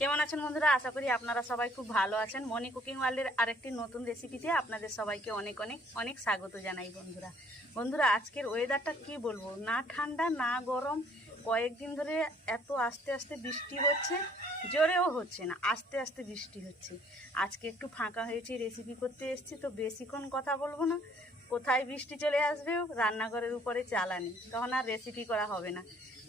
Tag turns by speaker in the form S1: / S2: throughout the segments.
S1: কেমন আছেন বন্ধুরা? আশা করি আপনারা সবাই খুব ভালো আছেন। মনি কুকিং ওয়ার্ল্ডের আরেকটি নতুন রেসিপিতে আপনাদের সবাইকে অনেক অনেক অনেক স্বাগত জানাই বন্ধুরা। বন্ধুরা, আজকের ওয়েদারটা কি বলব? না ঠান্ডা, না গরম। কয়েকদিন ধরে এত আস্তে আস্তে বৃষ্টি হচ্ছে, জোরেও হচ্ছে না, আস্তে আস্তে বৃষ্টি হচ্ছে। আজকে একটু ফাঁকা হয়েছে রেসিপি করতে এসেছি, তো বেশিক্ষণ কথা বলব না। কোথায় বৃষ্টি চলে আসবে, রান্নাঘরের উপরে জ্বালানি তখন আর রেসিপি করা হবে না।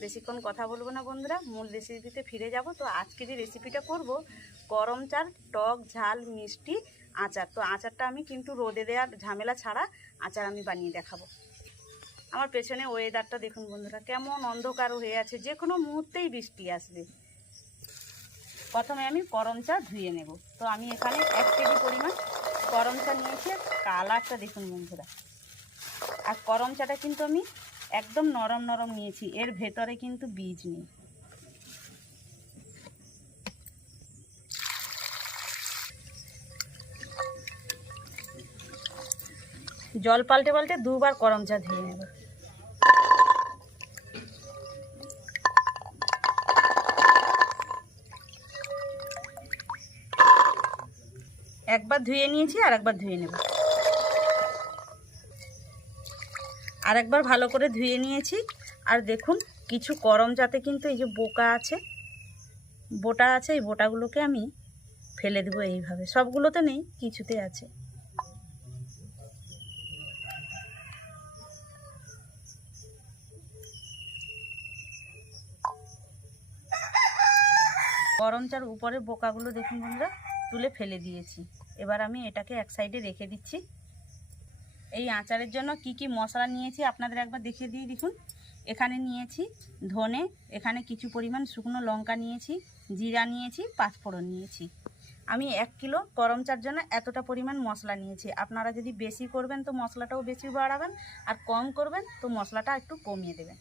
S1: বেশিক্ষণ কথা বলব না বন্ধুরা, মূল রেসিপিতে ফিরে যাব। তো আজকে যে রেসিপিটা করব, গরম চাল, টক, ঝাল, মিষ্টি, আচার। তো আচারটা আমি কিন্তু রোদে দেওয়ার ঝামেলা ছাড়া আচার আমি বানিয়ে দেখাবো। আমার পেছনে ওয়েদারটা দেখুন বন্ধুরা, কেমন অন্ধকার হয়ে আছে, যে কোনো মুহূর্তেই বৃষ্টি আসবে। প্রথমে আমি গরম চা ধুয়ে নেব। তো আমি এখানে এক কেজি পরিমাণ করম চা নিয়েছি কালারটা দেখুন বন্ধুরা। আর করমচাটা কিন্তু আমি একদম নরম নরম নিয়েছি, এর ভেতরে কিন্তু বীজ নেই। জল পাল্টে পাল্টে দুবার করমচা ধুয়ে নেব। একবার ধুয়ে নিয়েছি, আর একবার ধুয়ে নেব। আর একবার ভালো করে ধুয়ে নিয়েছি। আর দেখুন, কিছু করম যাতে কিন্তু এই যে বোকা আছে, বোটা আছে, এই বোটাগুলোকে আমি ফেলে দেবো এইভাবে। সবগুলোতে নেই, কিছুতে আছে। গরম চার উপরে বোকাগুলো দেখুন বন্ধুরা, তুলে ফেলে দিয়েছি। এবার আমি এটাকে এক সাইডে রেখে দিচ্ছি। এই আচারের জন্য কি কি মশলা নিয়েছি আপনাদের একবার দেখিয়ে দিয়ে দেখুন। এখানে নিয়েছি ধনে, এখানে কিছু পরিমাণ শুকনো লঙ্কা নিয়েছি, জিরা নিয়েছি, পাঁচফোড়ন নিয়েছি। আমি এক কিলো গরম চার জন্য এতটা পরিমাণ মশলা নিয়েছি। আপনারা যদি বেশি করবেন তো মশলাটাও বেশি বাড়াবেন, আর কম করবেন তো মশলাটা একটু কমিয়ে দেবেন।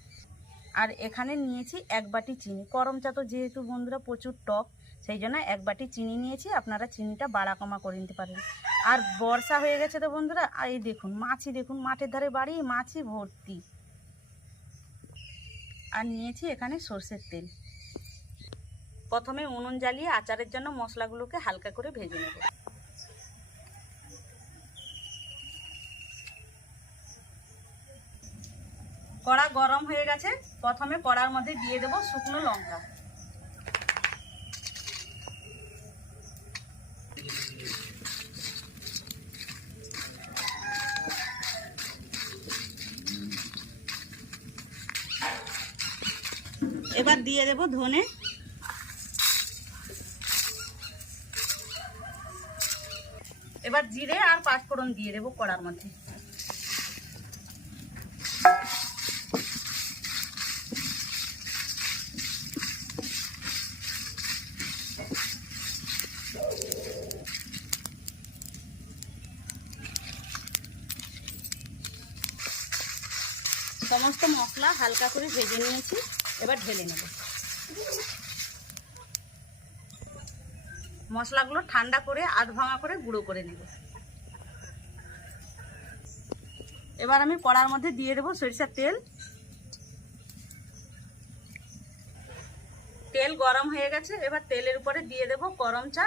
S1: আর এখানে নিয়েছি এক বাটি চিনি। করম চা তো যেহেতু বন্ধুরা প্রচুর টক সেই জন্য এক বাটি চিনি নিয়েছি, আপনারা চিনিটা বাড়া কমা করে নিতে পারেন। আর বর্ষা হয়ে গেছে তো বন্ধুরা, আর এই দেখুন, মাছি দেখুন, মাঠের ধারে বাড়ি, মাছি ভর্তি। আর নিয়েছি এখানে সর্ষের তেল। প্রথমে উনুন জ্বালিয়ে আচারের জন্য মশলাগুলোকে হালকা করে ভেজে নেব। কড়া গরম হয়ে গেছে, প্রথমে কড়ার মধ্যে দিয়ে দেব শুকনো লঙ্কা। এবার দিয়ে দেব ধনে। এবার জিরে আর পাঁচফোড়ন দিয়ে দেবো কড়ার মধ্যে। সমস্ত মশলা হালকা করে ভেজে নিয়েছি। এবার ঢেলে নেব। মশলাগুলো ঠান্ডা করে, আধ ভাঙা করে গুঁড়ো করে নেব। এবার আমি কড়ার মধ্যে দিয়ে দেবো সরিষার তেল। তেল গরম হয়ে গেছে, এবার তেলের উপরে দিয়ে দেবো গরম চা।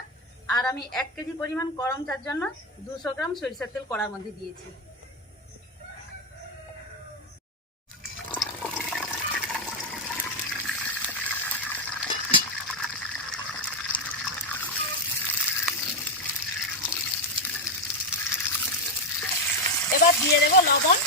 S1: আর আমি এক কেজি পরিমাণ গরম চার জন্য দুশো গ্রাম সরিষার তেল কড়ার মধ্যে দিয়েছি এবার দিয়ে দেবো লবণ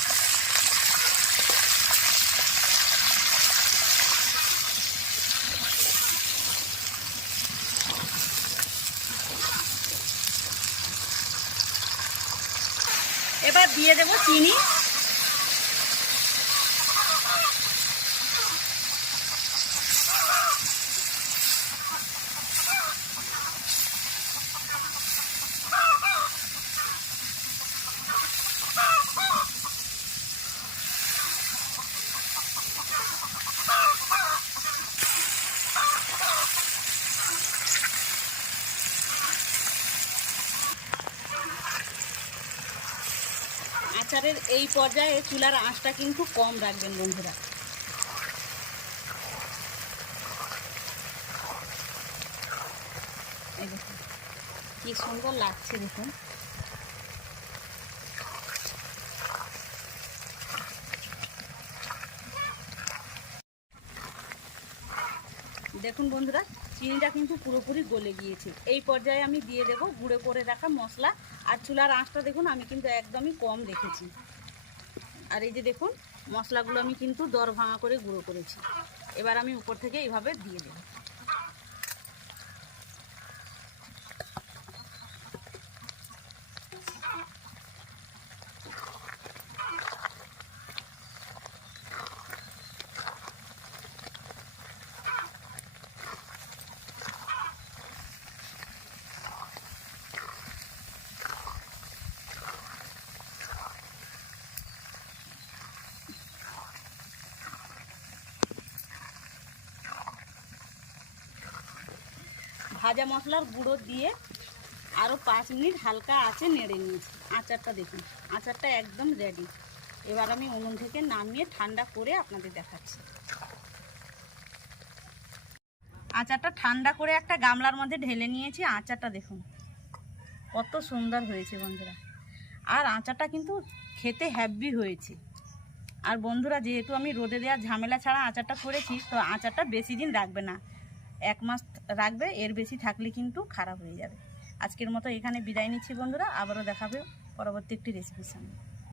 S1: এবার দিয়ে দেবো চিনি। আচারের এই পর্যায়ে চুলার আঁচটা কিন্তু কম রাখবেন বন্ধুরা। কি সুন্দর লাগছে দেখুন। দেখুন বন্ধুরা, চিনিটা কিন্তু পুরোপুরি গলে গিয়েছে। এই পর্যায়ে আমি দিয়ে দেব গুঁড়ো করে রাখা মশলা আর চুলার আঁচটা দেখুন, আমি কিন্তু একদমই কম রেখেছি। আর এই যে দেখুন, মশলাগুলো আমি কিন্তু দর ভাঙা করে গুঁড়ো করেছি। এবার আমি উপর থেকে এইভাবে দিয়ে দেব। ভাজা মশলার গুঁড়ো দিয়ে আরও পাঁচ মিনিট হালকা আছে নেড়ে নিয়েছি। আচারটা দেখুন, আচারটা একদম রেডি এবার আমি উনুন থেকে নামিয়ে ঠান্ডা করে আপনাদের দেখাচ্ছি। আচারটা ঠান্ডা করে একটা গামলার মধ্যে ঢেলে নিয়েছি। আচারটা দেখুন, কত সুন্দর হয়েছে বন্ধুরা। আর আচারটা কিন্তু খেতে হ্যাভি হয়েছে। আর বন্ধুরা, যেহেতু আমি রোদে দেওয়ার ঝামেলা ছাড়া আচারটা করেছি, তো আচারটা বেশি দিন রাখবে না। এক মাস রাখবে, এর বেশি থাকলে কিন্তু খারাপ হয়ে যাবে। আজকের মতো এখানে বিদায় নিচ্ছি বন্ধুরা, আবারও দেখাবে পরবর্তী একটি রেসিপির সঙ্গে